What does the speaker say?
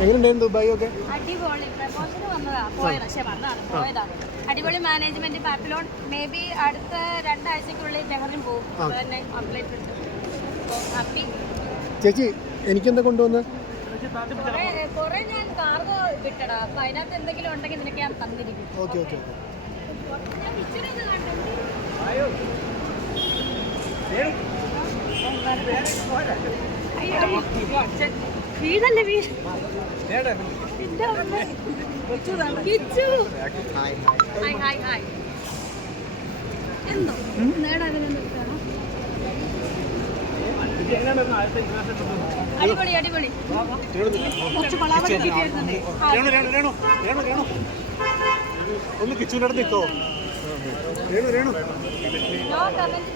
എങ്ങനെയുണ്ടായിരുന്നു ദുബായ് ഒക്കെ? അടിപൊളി. പ്രപ്പോസല് പോയതാണ്. അടിപൊളി മാനേജ്മെന്റ്. പാപ്പിലോൺ മേ ബി അടുത്ത 2 ആഴ്ചക്കുള്ളിൽ ബഹ്റിൻ പോകും. തന്നെ അപ്ഡേറ്റ് ഉണ്ട്. ഹാപ്പി. ചേച്ചി എനിക്കെന്താ കൊണ്ടുവന്ന്? കുറെ ഞാൻ കാർഗോ വിട്ടടാ. അപ്പൊ അതിനകത്ത് എന്തെങ്കിലും ഉണ്ടെങ്കിൽ നിനക്ക് ഞാൻ തന്നിരിക്കും. Okay okay. വീടല്ലേ വീട്. എന്തോ അടിപൊളി അടിപൊളി. കുറച്ച് ഒന്ന് കിച്ചൂടെ നിൽക്കോ? Renu Renu no comment.